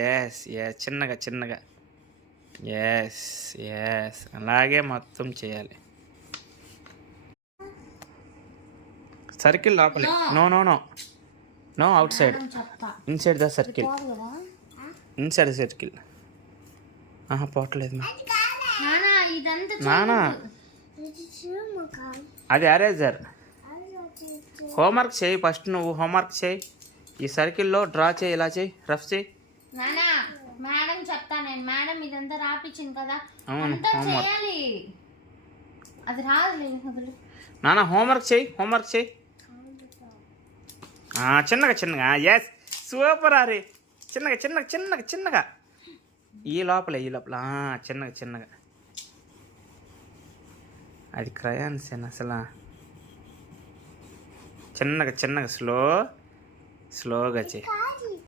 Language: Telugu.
ఎస్ ఎస్, చిన్నగా చిన్నగా. ఎస్ ఎస్, అలాగే మొత్తం చేయాలి. సర్కిల్ లోపలే. No no no no, outside, inside the circle, inside circle. పోవట్లేదు నానా, అది అరేజర్. హోంవర్క్ చేయి ఫస్ట్, నువ్వు హోంవర్క్ చేయి. ఈ సర్కిల్లో డ్రా చేయి, ఇలా చేయి, రఫ్ చేయి. మేడం చెప్తా నేను, మేడం ఇదంతా రాపిచ్చింది కదా. అవును, చేయాలి. అది రాదు నానా, హోంవర్క్ చేయి, హోంవర్క్ చేయి. చిన్నగా చిన్నగా. ఎస్, సూపర్ అరే. చిన్నగా చిన్నగా చిన్నగా చిన్నగా, ఈ లోపల చిన్నగా చిన్నగా. అది క్రయాన్స్ అసలు. చిన్నగా చిన్నగా, స్లోగా చేయి.